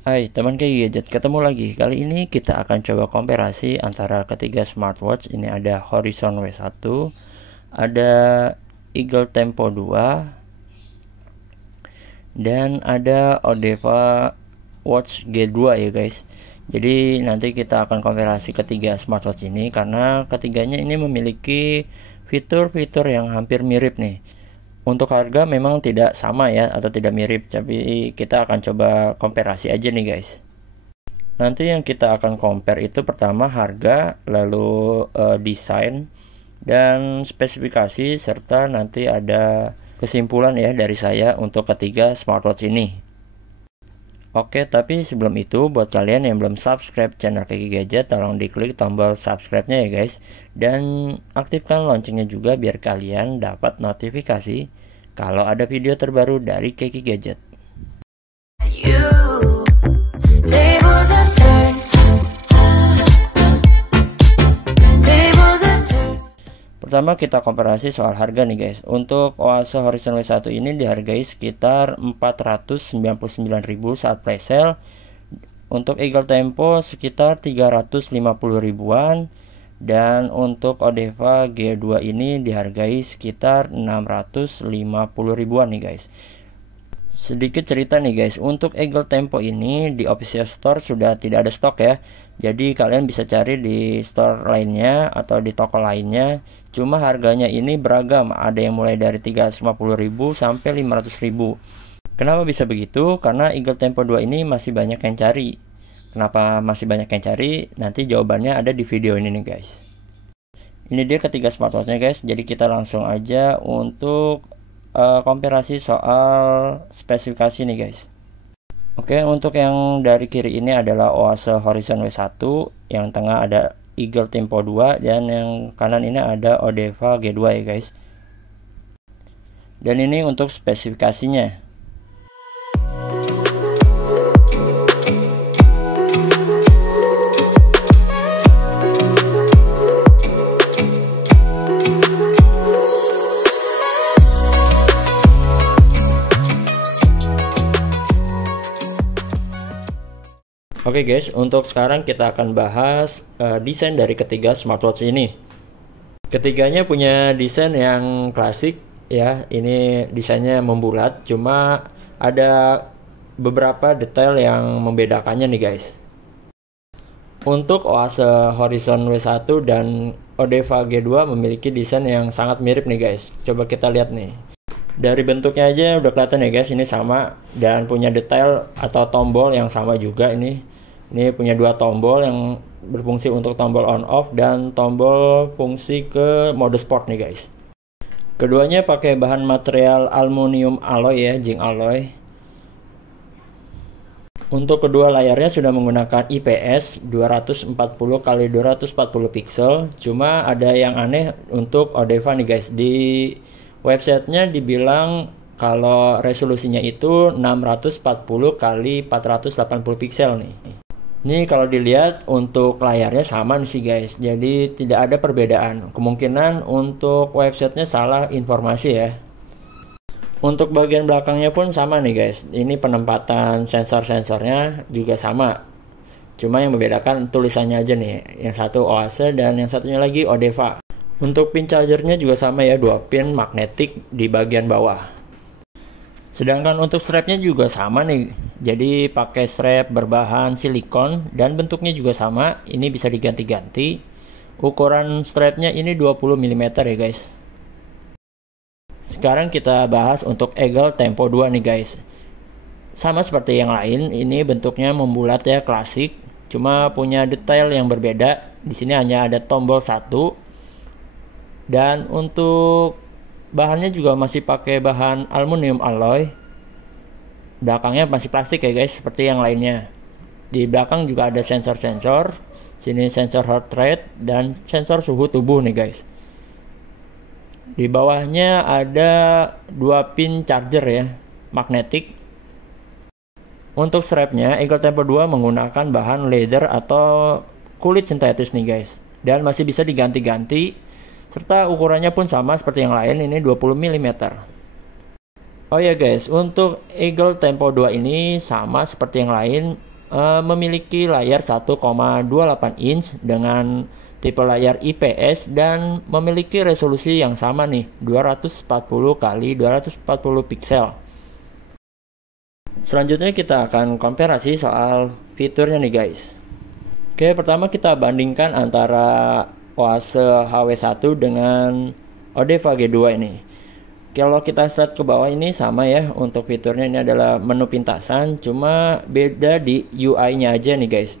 Hai teman kayak gadget, ketemu lagi. Kali ini kita akan coba komparasi antara ketiga smartwatch. Ini ada Horizon W1, ada Eagle Tempo 2, dan ada Odeva Watch G2 ya guys. Jadi nanti kita akan komparasi ketiga smartwatch ini karena ketiganya ini memiliki fitur-fitur yang hampir mirip nih. Untuk harga memang tidak sama ya, atau tidak mirip, tapi kita akan coba komparasi aja nih guys. Nanti yang kita akan compare itu pertama harga, lalu desain dan spesifikasi, serta nanti ada kesimpulan ya dari saya untuk ketiga smartwatch ini. Oke, tapi sebelum itu buat kalian yang belum subscribe channel Keki Gadget, tolong diklik tombol subscribe-nya ya guys, dan aktifkan loncengnya juga biar kalian dapat notifikasi kalau ada video terbaru dari Keki Gadget. Pertama kita komparasi soal harga nih guys. Untuk Oase Horizon W1 ini dihargai sekitar 499.000 saat flash sale. Untuk Eagle Tempo sekitar 350 ribuan. Dan untuk Odeva G2 ini dihargai sekitar 650 ribuan nih guys. Sedikit cerita nih guys, untuk Eagle Tempo ini di official store sudah tidak ada stok ya. Jadi kalian bisa cari di store lainnya atau di toko lainnya. Cuma harganya ini beragam, ada yang mulai dari 350.000 sampai 500.000. Kenapa bisa begitu? Karena Eagle Tempo 2 ini masih banyak yang cari. Kenapa masih banyak yang cari? Nanti jawabannya ada di video ini nih guys. Ini dia ketiga smartwatchnya guys. Jadi kita langsung aja untuk komparasi soal spesifikasi nih guys. Oke, untuk yang dari kiri ini adalah Oase Horizon W1, yang tengah ada Eagle Tempo 2, dan yang kanan ini ada Odeva G2 ya guys. Dan ini untuk spesifikasinya. Oke guys, untuk sekarang kita akan bahas desain dari ketiga smartwatch ini. Ketiganya punya desain yang klasik ya. Ini desainnya membulat, cuma ada beberapa detail yang membedakannya nih guys. Untuk Oase Horizon W1 dan Odeva G2 memiliki desain yang sangat mirip nih guys. Coba kita lihat nih. Dari bentuknya aja udah kelihatan ya guys, ini sama dan punya detail atau tombol yang sama juga ini. Ini punya dua tombol yang berfungsi untuk tombol on off dan tombol fungsi ke mode sport nih guys. Keduanya pakai bahan material aluminium alloy ya, zinc alloy. Untuk kedua layarnya sudah menggunakan IPS 240x240 pixel. Cuma ada yang aneh untuk Odeva nih guys. Di websitenya dibilang kalau resolusinya itu 640x480 pixel nih. Ini kalau dilihat untuk layarnya sama nih sih guys. Jadi tidak ada perbedaan. Kemungkinan untuk websitenya salah informasi ya. Untuk bagian belakangnya pun sama nih guys. Ini penempatan sensor-sensornya juga sama. Cuma yang membedakan tulisannya aja nih. Yang satu Oase dan yang satunya lagi Odeva. Untuk pin chargernya juga sama ya, 2 pin magnetik di bagian bawah. Sedangkan untuk strapnya juga sama nih. Jadi pakai strap berbahan silikon dan bentuknya juga sama. Ini bisa diganti-ganti. Ukuran strapnya ini 20 mm ya guys. Sekarang kita bahas untuk Eagle Tempo 2 nih guys. Sama seperti yang lain, ini bentuknya membulat ya, klasik. Cuma punya detail yang berbeda. Di sini hanya ada tombol satu. Dan untuk bahannya juga masih pakai bahan aluminium alloy. Belakangnya masih plastik ya guys, seperti yang lainnya. Di belakang juga ada sensor-sensor. Sini sensor heart rate dan sensor suhu tubuh nih guys. Di bawahnya ada 2 pin charger ya, magnetik. Untuk strapnya, Eagle Tempo 2 menggunakan bahan leather atau kulit sintetis nih guys. Dan masih bisa diganti-ganti. Serta ukurannya pun sama seperti yang lain, ini 20 mm. Oh ya guys, untuk Eagle Tempo 2 ini sama seperti yang lain, memiliki layar 1,28 inch dengan tipe layar IPS dan memiliki resolusi yang sama nih, 240 kali 240 pixel. Selanjutnya kita akan komparasi soal fiturnya nih guys. Oke, pertama kita bandingkan antara OASE HW1 dengan ODEVA G2 ini. Kalau kita slide ke bawah ini sama ya, untuk fiturnya ini adalah menu pintasan, cuma beda di UI-nya aja nih guys.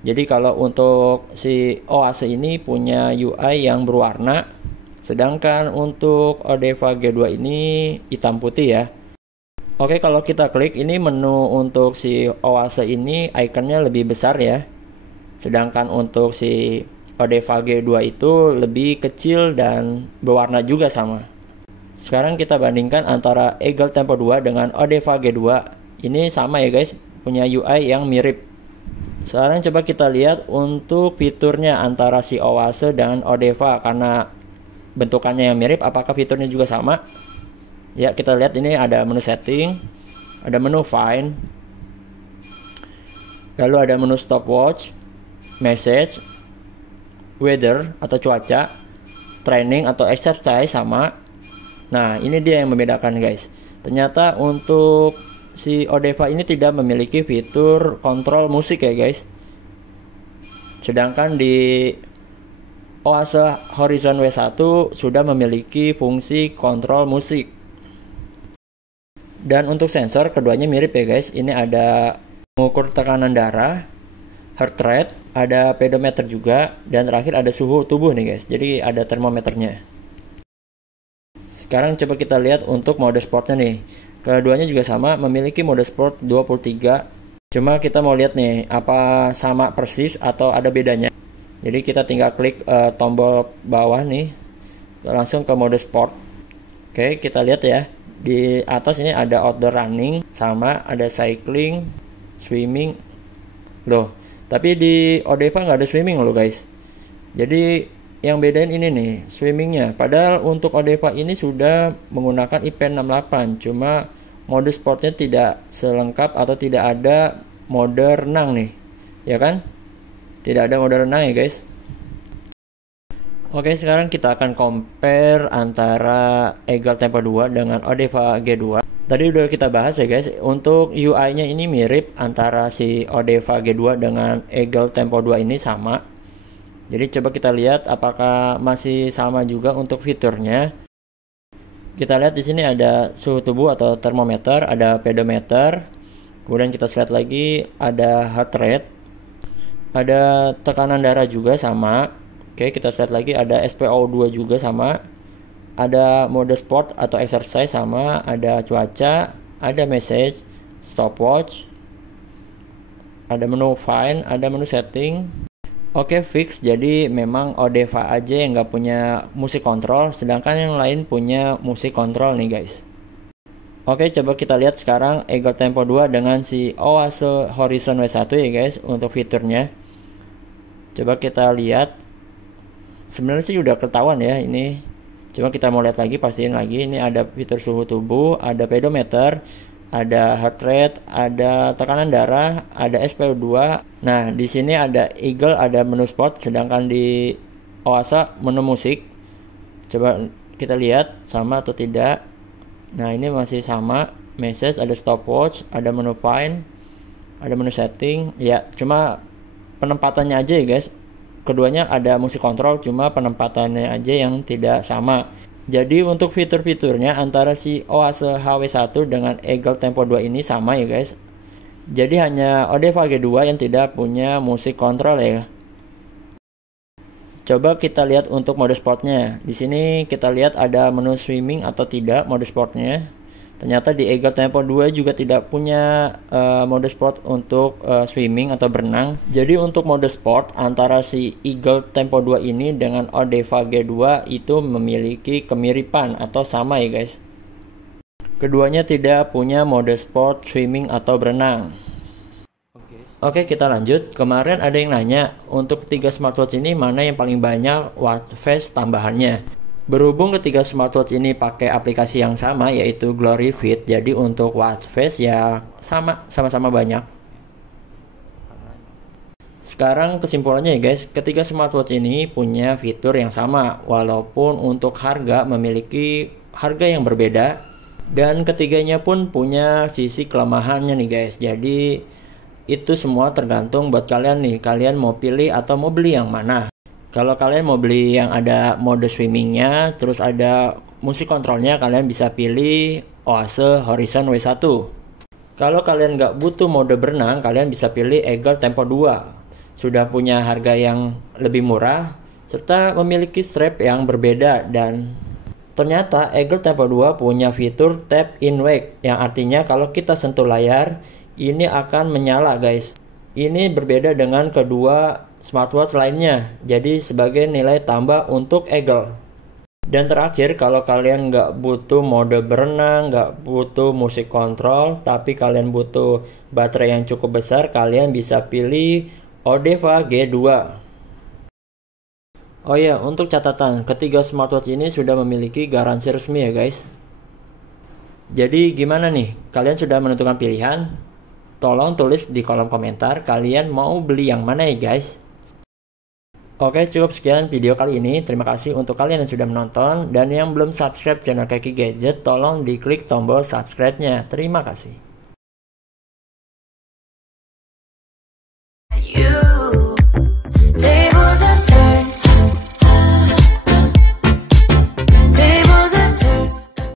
Jadi kalau untuk si OASE ini punya UI yang berwarna, sedangkan untuk ODEVA G2 ini hitam putih ya. Oke, kalau kita klik ini menu untuk si OASE ini ikonnya lebih besar ya. Sedangkan untuk si ODEVA G2 itu lebih kecil dan berwarna juga sama. Sekarang kita bandingkan antara Eagle Tempo 2 dengan ODEVA G2. Ini sama ya guys, punya UI yang mirip. Sekarang coba kita lihat untuk fiturnya antara si OASE dan ODEVA, karena bentukannya yang mirip, apakah fiturnya juga sama? Ya, kita lihat ini ada menu setting, ada menu find, lalu ada menu stopwatch, message, weather atau cuaca, training atau exercise sama. Nah, ini dia yang membedakan guys. Ternyata untuk si ODEVA ini tidak memiliki fitur kontrol musik ya guys. Sedangkan di OASE Horizon W1 sudah memiliki fungsi kontrol musik. Dan untuk sensor keduanya mirip ya guys. Ini ada mengukur tekanan darah, heart rate, ada pedometer juga, dan terakhir ada suhu tubuh nih guys. Jadi ada termometernya. Sekarang coba kita lihat untuk mode sportnya nih. Keduanya juga sama, memiliki mode sport 23. Cuma kita mau lihat nih, apa sama persis atau ada bedanya. Jadi kita tinggal klik tombol bawah nih, langsung ke mode sport. Oke, kita lihat ya. Di atas ini ada outdoor running, sama ada cycling, swimming. Loh, tapi di ODEVA nggak ada swimming loh guys. Jadi yang bedain ini nih, swimmingnya. Padahal untuk ODEVA ini sudah menggunakan IP68, cuma mode sportnya tidak selengkap atau tidak ada mode renang nih, ya kan? Tidak ada mode renang ya guys. Oke, sekarang kita akan compare antara Eagle Tempo 2 dengan ODEVA G2. Tadi udah kita bahas ya guys, untuk UI-nya ini mirip antara si ODEVA G2 dengan Eagle Tempo 2 ini sama. Jadi coba kita lihat apakah masih sama juga untuk fiturnya. Kita lihat di sini ada suhu tubuh atau termometer, ada pedometer. Kemudian kita lihat lagi ada heart rate, ada tekanan darah juga sama. Oke, kita lihat lagi ada SpO2 juga sama. Ada mode sport atau exercise sama, ada cuaca, ada message, stopwatch, ada menu find, ada menu setting. Oke, fix. Jadi memang ODEVA aja yang nggak punya musik kontrol, sedangkan yang lain punya musik kontrol nih guys. Oke, coba kita lihat sekarang Eagle Tempo 2 dengan si OASE Horizon W1 ya guys untuk fiturnya. Coba kita lihat. Sebenarnya sih udah ketahuan ya ini. Coba kita mau lihat lagi, pastiin lagi. Ini ada fitur suhu tubuh, ada pedometer, ada heart rate, ada tekanan darah, ada SpO2. Nah, di sini ada Eagle, ada menu sport, sedangkan di OASE menu musik. Coba kita lihat sama atau tidak. Nah, ini masih sama. Message, ada stopwatch, ada menu find, ada menu setting. Ya, cuma penempatannya aja ya guys. Keduanya ada musik kontrol, cuma penempatannya aja yang tidak sama. Jadi untuk fitur-fiturnya antara si OASE HW1 dengan Eagle Tempo 2 ini sama ya guys. Jadi hanya ODEVA G2 yang tidak punya musik kontrol ya. Coba kita lihat untuk mode sportnya. Di sini kita lihat ada menu swimming atau tidak mode sportnya. Ternyata di Eagle Tempo 2 juga tidak punya mode sport untuk swimming atau berenang. Jadi untuk mode sport antara si Eagle Tempo 2 ini dengan ODEVA G2 itu memiliki kemiripan atau sama ya guys. Keduanya tidak punya mode sport, swimming atau berenang. Oke, kita lanjut. Kemarin ada yang nanya untuk 3 smartwatch ini mana yang paling banyak watch face tambahannya. Berhubung ketiga smartwatch ini pakai aplikasi yang sama yaitu Glory Fit, jadi untuk watch face ya sama-sama banyak. Sekarang kesimpulannya ya guys, ketiga smartwatch ini punya fitur yang sama walaupun untuk harga memiliki harga yang berbeda, dan ketiganya pun punya sisi kelemahannya nih guys. Jadi itu semua tergantung buat kalian nih, kalian mau pilih atau mau beli yang mana. Kalau kalian mau beli yang ada mode swimmingnya, terus ada musik kontrolnya, kalian bisa pilih Oase Horizon W1. Kalau kalian nggak butuh mode berenang, kalian bisa pilih Eagle Tempo 2. Sudah punya harga yang lebih murah, serta memiliki strap yang berbeda, dan ternyata Eagle Tempo 2 punya fitur Tap in Wake, yang artinya kalau kita sentuh layar, ini akan menyala guys. Ini berbeda dengan kedua smartwatch lainnya, jadi sebagai nilai tambah untuk Eagle. Dan terakhir, kalau kalian nggak butuh mode berenang, nggak butuh musik kontrol, tapi kalian butuh baterai yang cukup besar, kalian bisa pilih Odeva G2. Oh ya, untuk catatan, ketiga smartwatch ini sudah memiliki garansi resmi ya guys. Jadi gimana nih, kalian sudah menentukan pilihan? Tolong tulis di kolom komentar kalian mau beli yang mana ya guys. Oke, cukup sekian video kali ini. Terima kasih untuk kalian yang sudah menonton, dan yang belum subscribe channel Keki Gadget, tolong diklik tombol subscribe-nya. Terima kasih.